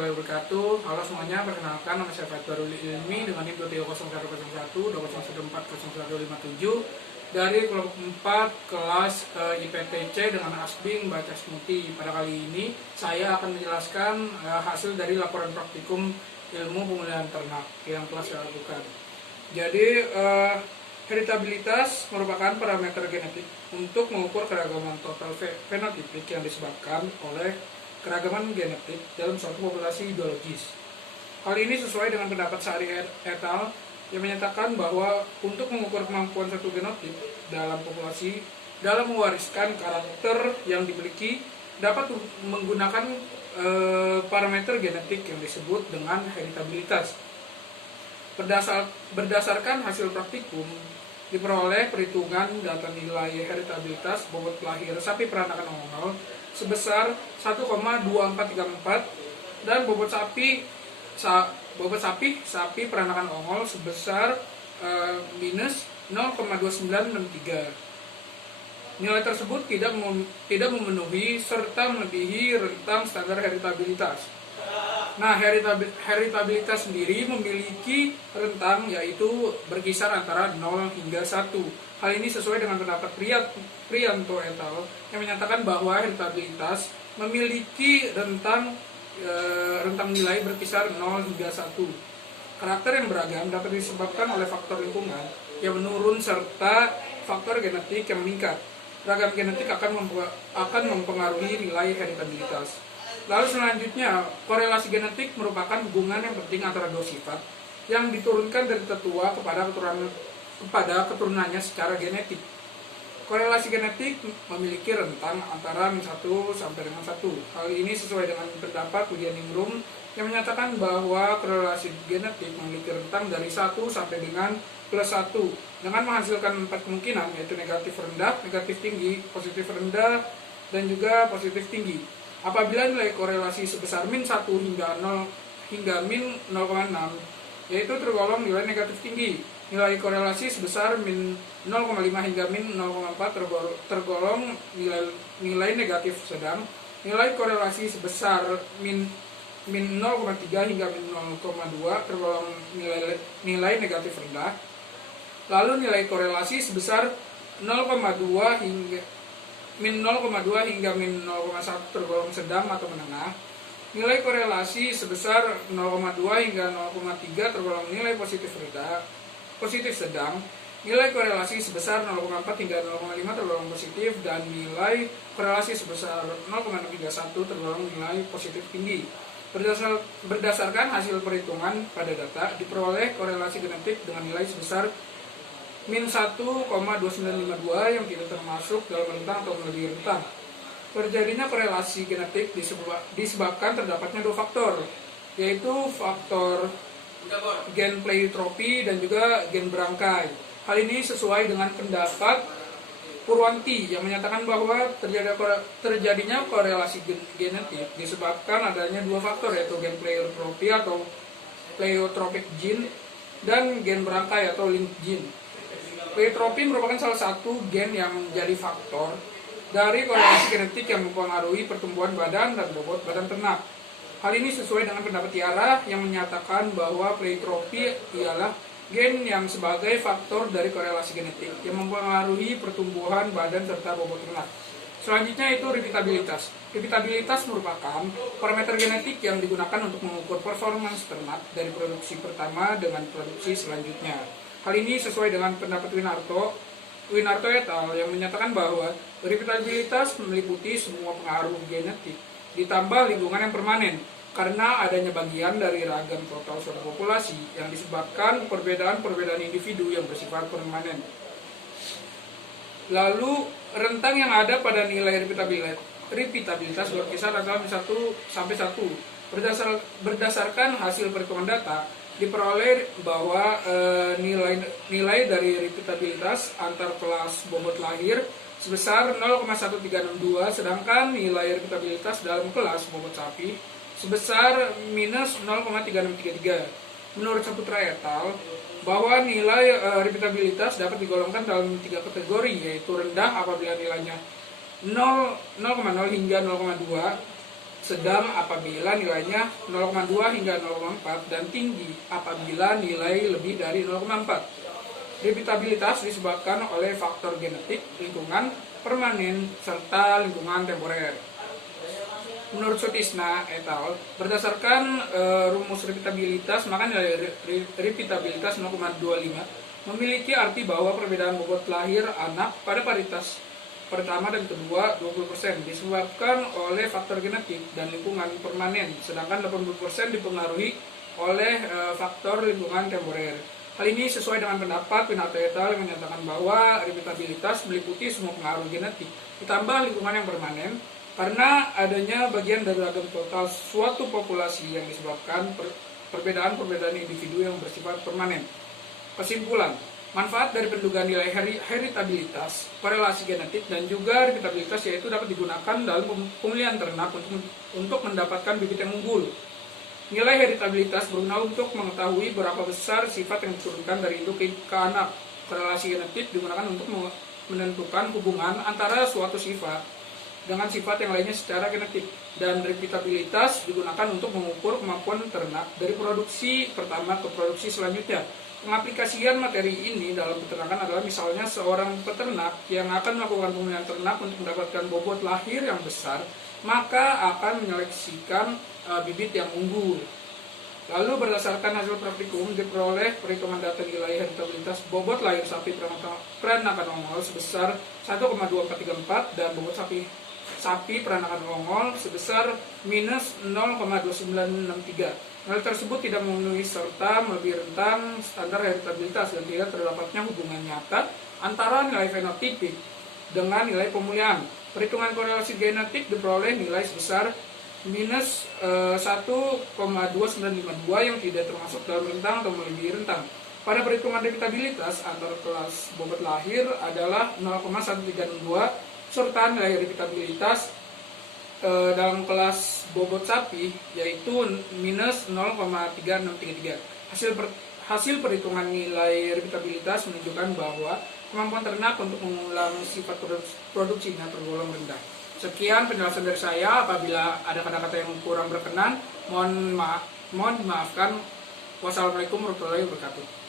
warahmatullahi wabarakatuh. Halo semuanya, perkenalkan nama saya Fathurul Ilmi dengan NIM 2300101210157 dari kelompok 4 kelas IPTC dengan Asbing Baca Smuti. Pada kali ini saya akan menjelaskan hasil dari laporan praktikum ilmu pemeliharaan ternak yang telah saya lakukan. Jadi heritabilitas merupakan parameter genetik untuk mengukur keragaman total fenotipik yang disebabkan oleh keragaman genetik dalam suatu populasi biologis. Hal ini sesuai dengan pendapat Sari et al. Yang menyatakan bahwa untuk mengukur kemampuan suatu genotip dalam populasi dalam mewariskan karakter yang dimiliki dapat menggunakan parameter genetik yang disebut dengan heritabilitas. Berdasarkan hasil praktikum, diperoleh perhitungan data nilai heritabilitas bobot lahir sapi peranakan ongol sebesar 1,2434 dan bobot sapi peranakan ongol sebesar minus 0,2963. Nilai tersebut tidak memenuhi serta melebihi rentang standar heritabilitas. Nah, heritabilitas sendiri memiliki rentang yaitu berkisar antara 0 hingga 1. Hal ini sesuai dengan pendapat Priyanto et al. Yang menyatakan bahwa heritabilitas memiliki rentang nilai berkisar 0 hingga 1. Karakter yang beragam dapat disebabkan oleh faktor lingkungan yang menurun serta faktor genetik yang meningkat. Ragam genetik akan mempengaruhi nilai heritabilitas. Lalu selanjutnya, korelasi genetik merupakan hubungan yang penting antara dua sifat yang diturunkan dari tetua kepada keturunannya secara genetik. Korelasi genetik memiliki rentang antara min 1 sampai dengan 1. Hal ini sesuai dengan pendapat William Ingram yang menyatakan bahwa korelasi genetik memiliki rentang dari 1 sampai dengan plus 1 dengan menghasilkan 4 kemungkinan, yaitu negatif rendah, negatif tinggi, positif rendah, dan juga positif tinggi. Apabila nilai korelasi sebesar min 1 hingga 0 hingga min 0,6, yaitu tergolong nilai negatif tinggi. Nilai korelasi sebesar min 0,5 hingga min 0,4 tergolong nilai negatif sedang. Nilai korelasi sebesar min 0,3 hingga min 0,2 tergolong nilai negatif rendah. Lalu nilai korelasi sebesar 0,2 hingga min 0,2 hingga min 0,1 tergolong sedang atau menengah. Nilai korelasi sebesar 0,2 hingga 0,3 tergolong nilai positif sedang. Nilai korelasi sebesar 0,4 hingga 0,5 tergolong positif, dan nilai korelasi sebesar 0,6 hingga 1 tergolong nilai positif tinggi. Berdasarkan hasil perhitungan pada data, diperoleh korelasi genetik dengan nilai sebesar min 1,2952 yang tidak termasuk dalam rentang atau melebihi rentang. Terjadinya korelasi genetik disebabkan terdapatnya dua faktor, yaitu faktor gen pleiotropi dan juga gen berangkai. Hal ini sesuai dengan pendapat Purwanti yang menyatakan bahwa terjadinya korelasi genetik disebabkan adanya dua faktor, yaitu gen pleiotropi atau pleiotropic gene dan gen berangkai atau link gene. Pleiotropi merupakan salah satu gen yang menjadi faktor dari korelasi genetik yang mempengaruhi pertumbuhan badan dan bobot badan ternak. Hal ini sesuai dengan pendapat Tiara yang menyatakan bahwa pleiotropi ialah gen yang sebagai faktor dari korelasi genetik yang mempengaruhi pertumbuhan badan serta bobot ternak. Selanjutnya itu repeatabilitas. Repeatabilitas merupakan parameter genetik yang digunakan untuk mengukur performance ternak dari produksi pertama dengan produksi selanjutnya. Hal ini sesuai dengan pendapat Winarto et al. Yang menyatakan bahwa repeatabilitas meliputi semua pengaruh genetik ditambah lingkungan yang permanen karena adanya bagian dari ragam total suatu populasi yang disebabkan perbedaan individu yang bersifat permanen. Lalu rentang yang ada pada nilai repeatabilitas berkisar antara 1 sampai 1. Berdasarkan hasil perhitungan data, diperoleh bahwa nilai dari repeatabilitas antar kelas bobot lahir sebesar 0,1362, sedangkan nilai repeatabilitas dalam kelas bobot sapi sebesar minus 0,3633. Menurut Saputra et al. Bahwa nilai repeatabilitas dapat digolongkan dalam 3 kategori, yaitu rendah apabila nilainya 0,0 hingga 0,2, sedang apabila nilainya 0,2 hingga 0,4 dan tinggi apabila nilai lebih dari 0,4. Repeatabilitas disebabkan oleh faktor genetik, lingkungan permanen, serta lingkungan temporer. Menurut Sutisna et al., berdasarkan rumus repeatabilitas, maka nilai repeatabilitas 0,25 memiliki arti bahwa perbedaan bobot lahir anak pada paritas pertama dan kedua 20% disebabkan oleh faktor genetik dan lingkungan permanen, sedangkan 80% dipengaruhi oleh faktor lingkungan temporer. Hal ini sesuai dengan pendapat Pinato et al. Yang menyatakan bahwa repeatabilitas meliputi semua pengaruh genetik ditambah lingkungan yang permanen karena adanya bagian dari ragam total suatu populasi yang disebabkan perbedaan-perbedaan individu yang bersifat permanen. Kesimpulan, manfaat dari pendugaan nilai heritabilitas, korelasi genetik, dan juga repeatabilitas yaitu dapat digunakan dalam pemilihan ternak untuk mendapatkan bibit yang unggul. Nilai heritabilitas berguna untuk mengetahui berapa besar sifat yang diturunkan dari induk ke anak. Korelasi genetik digunakan untuk menentukan hubungan antara suatu sifat dengan sifat yang lainnya secara genetik. Dan repeatabilitas digunakan untuk mengukur kemampuan ternak dari produksi pertama ke produksi selanjutnya. Pengaplikasian materi ini dalam peternakan adalah misalnya seorang peternak yang akan melakukan pemilihan ternak untuk mendapatkan bobot lahir yang besar, maka akan menyeleksikan bibit yang unggul. Lalu berdasarkan hasil praktikum diperoleh perhitungan data nilai heritabilitas bobot lahir sapi peranakan ongol sebesar 1,2434 dan bobot sapi peranakan ongol sebesar minus 0,2963. Nilai tersebut tidak memenuhi serta melebihi rentang standar heritabilitas dan tidak terdapatnya hubungan nyata antara nilai fenotipik dengan nilai pemulihan. Perhitungan korelasi genetik diperoleh nilai sebesar minus 1,2952 yang tidak termasuk dalam rentang atau melebihi rentang. Pada perhitungan repeatabilitas antar kelas bobot lahir adalah 0,132 serta nilai repeatabilitas dalam kelas bobot sapi yaitu minus 0,3633. Hasil perhitungan nilai repeatabilitas menunjukkan bahwa kemampuan ternak untuk mengulang sifat produksinya tergolong rendah. Sekian penjelasan dari saya. Apabila ada kata-kata yang kurang berkenan, mohon dimaafkan. Wassalamualaikum warahmatullahi wabarakatuh.